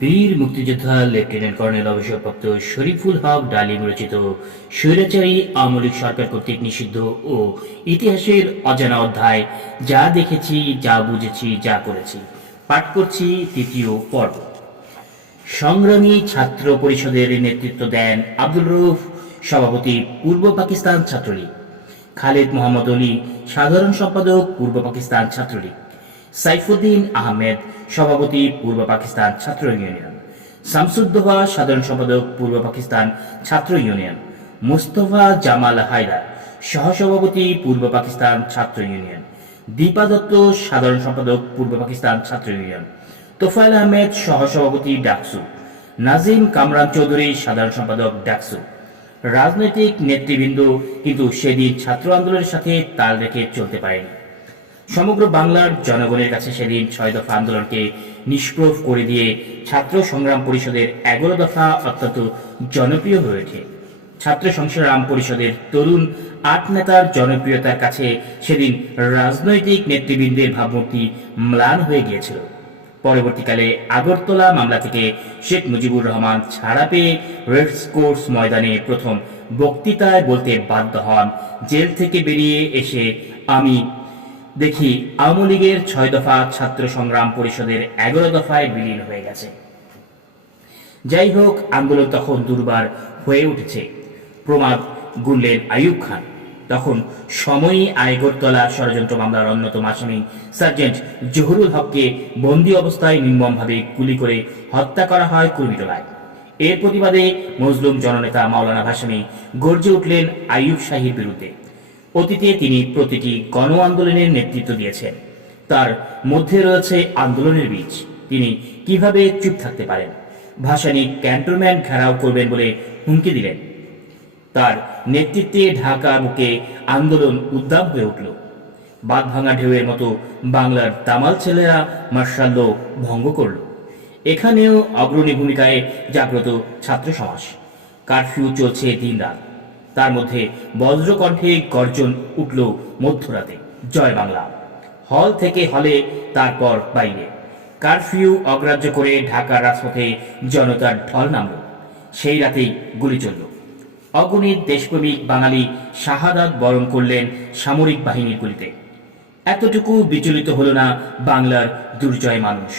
বীর মুক্তিযোদ্ধা lieutenant colonel অবসরপ্রাপ্ত শরীফুল হক ডালিম রচিত স্বৈরাচারী আমলিক সরকার কর্তৃক নিষিদ্ধ ও ইতিহাসের অজানা অধ্যায়, যা দেখেছি, যা বুঝেছি, যা করেছি। পাঠ করছি তৃতীয় পর্ব। সংগ্রামী ছাত্র পরিষদের নেতৃত্ব দেন আব্দুল রউফ, সভাপতি পূর্ব পাকিস্তান ছাত্রলীগ। খালেদ মোহাম্মদ অলি, সাধারণ সম্পাদক পূর্ব পাকিস্তান ছাত্রলীগ। সাইফুদ্দিন আহমেদ, সভাপতি, পূর্ব পাকিস্তান ছাত্র ইউনিয়ন। শামসুদ্দোহা সাধারণ সম্পাদক, পূর্ব পাকিস্তান ছাত্র ইউনিয়ন। মুস্তফা জামাল হায়দার, সহসভাপতি, পূর্ব পাকিস্তান ছাত্র ইউনিয়ন। দীপা দত্ত, সাধারণ সম্পাদক, পূর্ব পাকিস্তান ছাত্র ইউনিয়ন। তোফায়েল আহমেদ, সহসভাপতি, ডাকসু। নাজিম কামরান চৌধুরী, সাধারণ সম্পাদক, ডাকসু। রাজনৈতিক নেতৃবৃন্দ কিন্তু সেদিন ছাত্র আন্দোলনের সাথে তাল রেখে চলতে পারেনি। সমগ্র বাংলার জনগণের কাছে সেদিন ছয় দফা আন্দোলনকে নিষ্প্রভ করে দিয়ে ছাত্র সংগ্রাম পরিষদের এগারো দফা অত্যন্ত জনপ্রিয় হয়ে ওঠে। ছাত্র সংগ্রাম পরিষদের তরুণ আট নেতার জনপ্রিয়তার কাছে সেদিন রাজনৈতিক নেতৃবৃন্দের ভাবমূর্তি ম্লান হয়ে গিয়েছিল। পরবর্তীকালে আগরতলা মামলা থেকে শেখ মুজিবুর রহমান ছাড়া পেয়ে রেডস কোর্স ময়দানে প্রথম বক্তৃতায় বলতে বাধ্য হন, জেল থেকে বেরিয়ে এসে আমি দেখি আওয়ামী লীগের ছয় দফা ছাত্র সংগ্রাম পরিষদের এগারো দফায় বিলীন হয়ে গেছে। যাই হোক, আন্দোলন তখন দুর্বার হয়ে উঠেছে। প্রমাদ গুনলেন আইয়ুব খান। তখন সময়ই আয়গরতলা ষড়যন্ত্র মামলার অন্যতম আসামি সার্জেন্ট জহুরুল হককে বন্দি অবস্থায় নির্মমভাবে গুলি করে হত্যা করা হয় কুর্মিটোলায়। এর প্রতিবাদে মজলুম জননেতা মাওলানা ভাসানী গর্জে উঠলেন আইয়ুব শাহীর বিরুদ্ধে। অতীতে তিনি প্রতিটি গণ আন্দোলনের নেতৃত্ব দিয়েছেন। তার মধ্যে রয়েছে আন্দোলনের বীজ। তিনি কীভাবে চুপ থাকতে পারেন? ভাসানী ক্যান্টনমেন্ট ঘেরাও করবেন বলে হুমকি দিলেন। তার নেতৃত্বে ঢাকা বুকে আন্দোলন উদ্দাম হয়ে উঠল। বাদ ভাঙা ঢেউয়ের মতো বাংলার তামাল ছেলেরা মার্শাল্য ভঙ্গ করল। এখানেও অগ্রণী ভূমিকায় জাগ্রত ছাত্র সমাজ কারফিউ চলছে দিনরাত। তার মধ্যে বজ্রকণ্ঠে গর্জন উঠল মধ্যরাতে। জয় বাংলা। হল থেকে হলে, তারপর বাইরে। কারফিউ অগ্রাহ্য করে ঢাকার রাজপথে জনতার ঢল নামল। সেই রাতেই গুলি চলল। অগণিত দেশপ্রেমিক বাঙালি শাহাদাত বরণ করলেন সামরিক বাহিনীর গুলিতে। এতটুকু বিচলিত হল না বাংলার দুর্জয় মানুষ।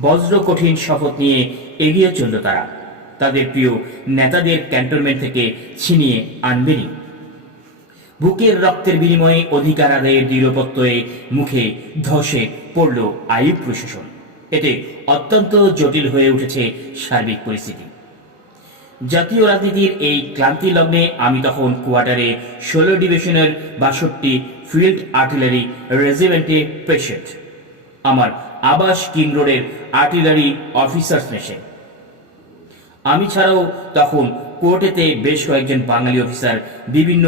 বজ্র কঠিন শপথ নিয়ে এগিয়ে চলল তারা। তাদের প্রিয় নেতাদের ক্যান্টনমেন্ট থেকে ছিনিয়ে আনবেনি বুকের রক্তের বিনিময়ে অধিকার আদায়ের দৃঢ়পত্তয়ে মুখে ধসে পড়ল আয়ুব প্রশাসন। এতে অত্যন্ত জটিল হয়ে উঠেছে সার্বিক পরিস্থিতি। জাতীয় রাজনীতির এই ক্লান্তি লগ্নে আমি তখন কোয়ার্টারে ষোলো ডিভিশনের বাষট্টি ফিল্ড আর্টিলারি রেজিমেন্টে পেশেন্ট। আমার আবাস কিং রোডের আর্টিলারি অফিসার্স মেশে আমি ছাড়াও তখন কোর্টেতে বেশ কয়েকজন বাঙালি অফিসার বিভিন্ন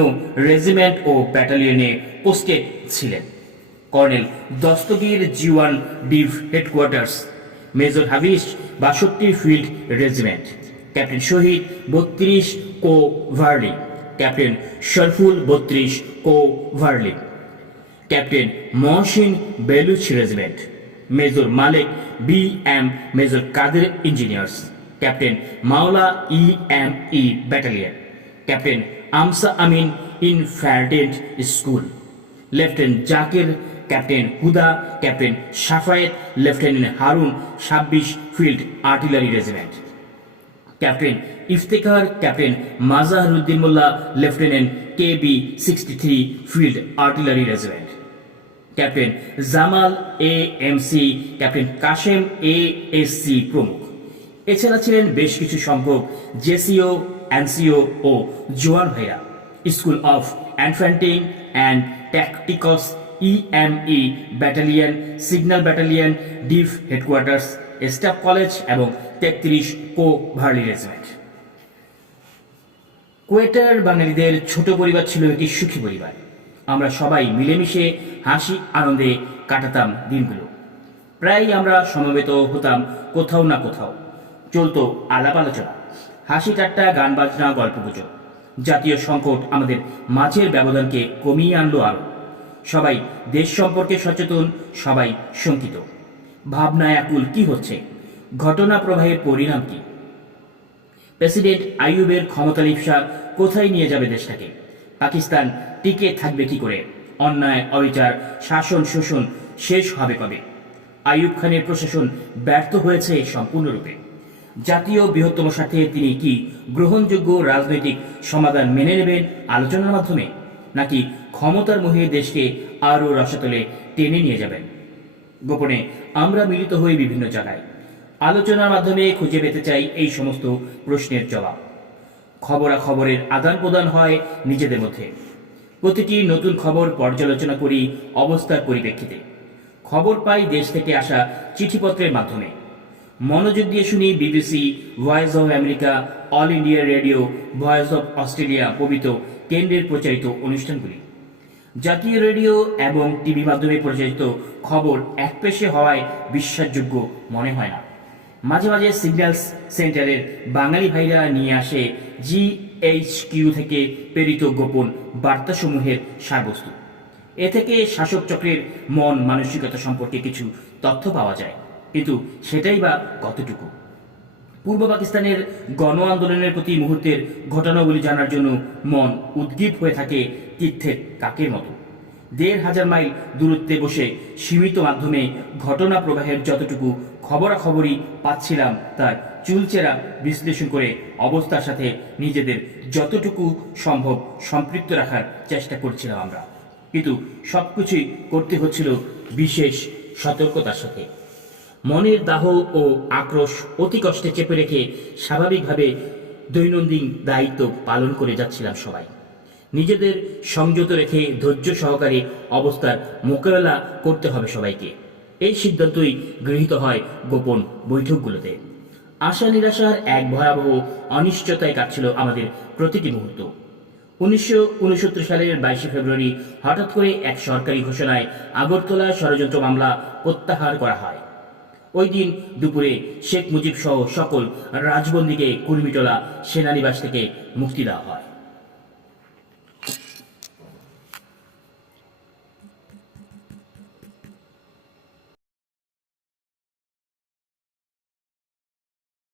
রেজিমেন্ট ও ব্যাটালিয়নে পোস্টেড ছিলেন। Colonel Dastagir G one div headquarters, major Habis বাষট্টি ফিল্ড রেজিমেন্ট, ক্যাপ্টেন শহীদ বত্রিশ কো ভার্লি, ক্যাপ্টেন শরফুল বত্রিশ কো ভার্লি, captain Mohsin Baluch regiment, major Malik B M, major Kader engineers. Captain Maula E M E battalion, captain Amsa Amin infantry school, lieutenant Zakir, captain Huda, captain Shafayet lieutenant Harun, ছাব্বিশ field artillery regiment, captain Iftekhar, captain Mazaharuddin Mollah, lieutenant K B sixty three field artillery regiment, captain Jamal A M C captain Kashem A S C প্রমুখ। এছাড়া ছিলেন বেশ কিছু সংখ্যক JCO NCO ও জোয়ান ভাইরা। School of অ্যান্ট্রান্টিং and tactics EME battalion, signal battalion, div headquarters, staff college এবং তেত্রিশ কো ভার্লি রেজিমেন্ট। কোয়েটার বাঙালিদের ছোট পরিবার ছিল একটি সুখী পরিবার। আমরা সবাই মিলেমিশে হাসি আনন্দে কাটাতাম দিনগুলো। প্রায়ই আমরা সমবেত হতাম কোথাও না কোথাও। চলতো আলাপ আলোচনা। হাসি ঠাট্টা, গান বাজনা গল্পগুজব জাতীয় সংকট আমাদের মাঝের ব্যবধানকে কমিয়ে আনলো আরও সবাই দেশ সম্পর্কে সচেতন, সবাই শঙ্কিত। ভাবনায় আকুল কি হচ্ছে? ঘটনা প্রবাহের পরিণাম কি? প্রেসিডেন্ট আইয়ুবের ক্ষমতা লিপসা কোথায় নিয়ে যাবে দেশটাকে? পাকিস্তান টিকে থাকবে কি করে? অন্যায়, অবিচার, শাসন, শোষণ শেষ হবে কবে? আইয়ুব খানের প্রশাসন ব্যর্থ হয়েছে সম্পূর্ণরূপে। জাতীয় বৃহত্তম স্বার্থে তিনি কি গ্রহণযোগ্য রাজনৈতিক সমাধান মেনে নেবেন আলোচনার মাধ্যমে, নাকি ক্ষমতার মোহে দেশকে আরও রসাতলে টেনে নিয়ে যাবেন? গোপনে আমরা মিলিত হয়ে বিভিন্ন জায়গায়। আলোচনার মাধ্যমে খুঁজে পেতে চাই এই সমস্ত প্রশ্নের জবাব। খবরাখবরের আদান প্রদান হয় নিজেদের মধ্যে। প্রতিটি নতুন খবর পর্যালোচনা করি অবস্থার পরিপ্রেক্ষিতে। খবর পাই দেশ থেকে আসা চিঠিপত্রের মাধ্যমে। মনোযোগ দিয়ে শুনি BBC Voice of America All India Radio Voice of Australia প্রভৃত কেন্দ্রের প্রচারিত অনুষ্ঠানগুলি। জাতীয় রেডিও এবং টিভি মাধ্যমে প্রচারিত খবর একপেশে হওয়ায় বিশ্বাসযোগ্য মনে হয় না। মাঝে মাঝে সিগন্যালস সেন্টারের বাঙালি ভাইরা নিয়ে আসে জি এইচ জিএইচকিউ থেকে প্রেরিত গোপন বার্তাসমূহের সারবস্তু। এ থেকে শাসক চক্রের মন, মানসিকতা সম্পর্কে কিছু তথ্য পাওয়া যায়। কিন্তু সেটাই বা কতটুকু? পূর্ব পাকিস্তানের গণ আন্দোলনের প্রতি মুহূর্তের ঘটনাগুলি জানার জন্য মন উদ্গীপ হয়ে থাকে তীর্থের কাকের মতো। দেড় হাজার মাইল দূরত্বে বসে সীমিত মাধ্যমে ঘটনা প্রবাহের যতটুকু খবরাখবরই পাচ্ছিলাম তার চুলচেরা বিশ্লেষণ করে অবস্থার সাথে নিজেদের যতটুকু সম্ভব সম্পৃক্ত রাখার চেষ্টা করছিলাম আমরা। কিন্তু সবকিছুই করতে হচ্ছিল বিশেষ সতর্কতার সাথে। মনের দাহ ও আক্রোশ অতি কষ্টে চেপে রেখে স্বাভাবিকভাবে দৈনন্দিন দায়িত্ব পালন করে যাচ্ছিলাম সবাই। নিজেদের সংযত রেখে ধৈর্য সহকারে অবস্থার মোকাবেলা করতে হবে সবাইকে। এই সিদ্ধান্তই গৃহীত হয় গোপন বৈঠকগুলোতে। আশা নিরাশার এক ভয়াবহ অনিশ্চয়তায় কাটছিল আমাদের প্রতিটি মুহূর্ত। উনিশশো উনসত্তর সালের বাইশে ফেব্রুয়ারি হঠাৎ করে এক সরকারি ঘোষণায় আগরতলা ষড়যন্ত্র মামলা প্রত্যাহার করা হয়। ওই দিন দুপুরে শেখ মুজিব সহ সকল রাজবন্দীকে কুর্মিটোলা সেনানিবাস থেকে মুক্তি দেওয়া হয়।